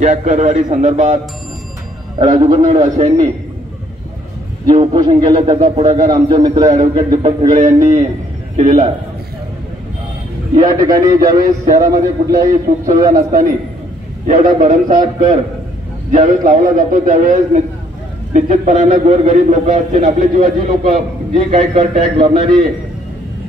या करवाढी संदर्भात राजूकरवासियांनी जे उपोषण केलं त्याचा पुढाकार आमचे मित्र ॲडव्होकेट दीपक ठेगडे यांनी केलेला आहे। या ठिकाणी ज्यावेळेस शहरामध्ये कुठल्याही सुखसुविधा नसताना एवढा भरमसाठ कर ज्यावेळेस लावला जातो त्यावेळेस निश्चितपणाने गोरगरीब लोक असतील, आपले जीवाची लोक जी काही कर टॅक्स भरणारी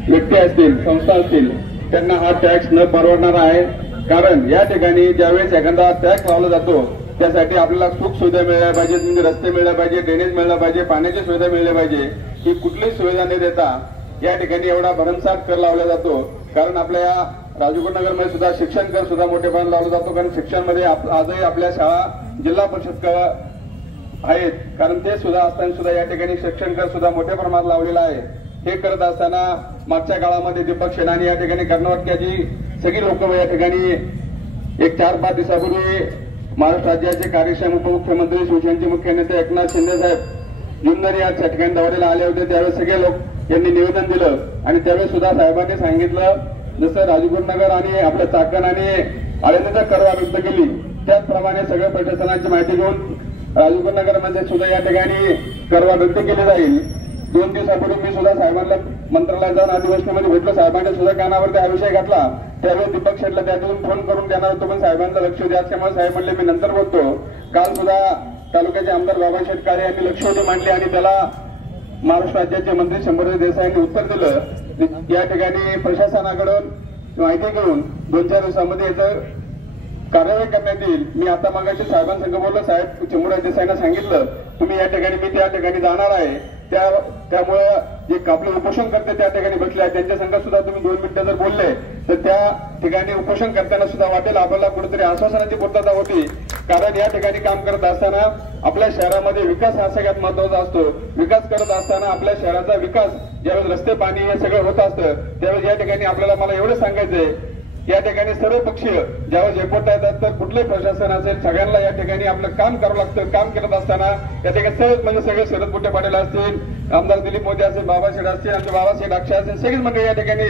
व्यक्ती असतील, संस्था असतील, त्यांना हा टॅक्स न परवडणारा आहे। कारण या ठिकाणी ज्यावेळेस एखादा टॅक्स लावला जातो त्यासाठी आपल्याला सुख सुविधा मिळाल्या पाहिजेत, म्हणजे रस्ते मिळाले पाहिजे, ड्रेनेज मिळालं पाहिजे, पाण्याची सुविधा मिळाली पाहिजे। ही कुठलीही सुविधा न देता या ठिकाणी एवढा भरमसाठ कर लावला जातो। कारण आपल्या या राजूकरनगरमध्ये सुद्धा शिक्षण कर सुद्धा मोठ्या प्रमाणात लावला जातो। कारण शिक्षणामध्ये आजही आपल्या शाळा जिल्हा परिषद आहेत, कारण ते सुद्धा असताना सुद्धा या ठिकाणी शिक्षण कर सुद्धा मोठ्या प्रमाणात लावलेला आहे। हे करत असताना मागच्या काळामध्ये दीपक शेणानी या ठिकाणी कर्नाटकाची सगळी लोक या ठिकाणी एक 4-5 दिवसापूर्वी महाराष्ट्र राज्याचे कार्यक्षम उपमुख्यमंत्री शिवसेनेचे मुख्य नेते एकनाथ शिंदे साहेब जुन्नर या ठिकाणी दौऱ्याला आले होते। त्यावेळेस सगळे लोक यांनी निवेदन दिलं आणि त्यावेळेस सुद्धा साहेबांनी सांगितलं जसं राजूकरनगर आणि आपल्या चाकण आणि आळंदीचा करवा रद्द केली त्याचप्रमाणे सगळ्या प्रशासनाची माहिती घेऊन राजूकरनगरमध्ये सुद्धा या ठिकाणी करवा रद्द केले जाईल। 2 दिवसापूर्वी मी सुद्धा साहेबांना मंत्रालयात जाऊन अधिवेशनामध्ये भेटलो, साहेबांनी सुद्धा कानावरती हा विषय घातला। त्यावेळी दीपक शेठला त्यातून फोन करून देणार होतो पण साहेबांचं लक्ष द्या त्यामुळे साहेब म्हणले मी नंतर बोलतो। काल सुद्धा तालुक्याचे आमदार बाबा शेटकारे यांनी लक्षवेधी मांडली आणि त्याला महाराष्ट्र राज्याचे मंत्री शंभूराज देसाई यांनी उत्तर दिलं। या ठिकाणी प्रशासनाकडून माहिती घेऊन 2-4 दिवसांमध्ये याचं कार्यवाही करण्यात येईल। मी आता मागाशी साहेबांसंग बोललो, साहेब शंभूराज देसाईंना सांगितलं तुम्ही या ठिकाणी मी त्या ठिकाणी जाणार आहे, त्यामुळे जे आपले उपोषण करते त्या ठिकाणी बसले आहेत त्यांच्या संघ सुद्धा तुम्ही 2 मिनिटं जर बोलले तर त्या ठिकाणी उपोषण करताना सुद्धा वाटेल आपल्याला कुठेतरी आश्वासनाची पूर्तता होती। कारण या ठिकाणी काम करत असताना आपल्या शहरामध्ये विकास हा सगळ्यात महत्वाचा असतो। विकास करत असताना आपल्या शहराचा विकास ज्यावेळेस रस्ते पाणी हे सगळं होत असतं त्यावेळेस या ठिकाणी आपल्याला मला एवढं सांगायचंय या ठिकाणी सर्व पक्षीय ज्यावेळेस एकवटता येतात तर कुठलंही प्रशासन असेल सगळ्यांना या ठिकाणी आपलं काम करावं लागतं। काम करत असताना या ठिकाणी सहज म्हणजे सगळे शरद मोठे पाटील असतील, आमदार दिलीप मोदी असतील, बाबाशेठ असतील, आमचे बाबाशेठ अक्षय असतील, सगळीच मंडळी या ठिकाणी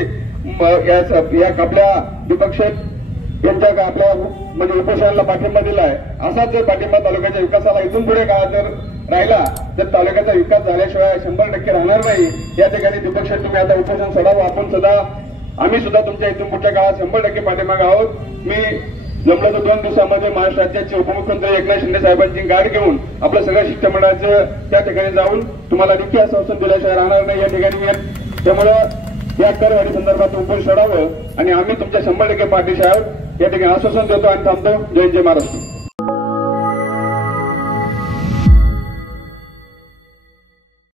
या आपल्या दीपक शेठ यांच्या आपल्या म्हणजे उपोषणाला पाठिंबा दिलाय। असाच जर पाठिंबा तालुक्याच्या विकासाला इथून पुढे काळात जर राहिला तर तालुक्याचा विकास झाल्याशिवाय 100% राहणार नाही। या ठिकाणी दीपक शेठ तुम्ही आता उपोषण सोडावं, आपण सुद्धा आम्ही सुद्धा तुमच्या इथून पुढच्या काळात 100% पाठीमागे आहोत। मी जमलं तर 2 दिवसामध्ये महाराष्ट्र राज्याचे उपमुख्यमंत्री एकनाथ शिंदे साहेबांची गाडी घेऊन आपलं सगळं शिष्टमंडळाचं त्या ठिकाणी जाऊन तुम्हाला लेखी आश्वासन दिल्याशिवाय राहणार नाही या ठिकाणी। त्यामुळे या करवाढी संदर्भात उपोषण सोडावं आणि आम्ही तुमच्या 100% पाठीशी आहोत या ठिकाणी आश्वासन देतो आणि थांबतो। जय जय महाराष्ट्र।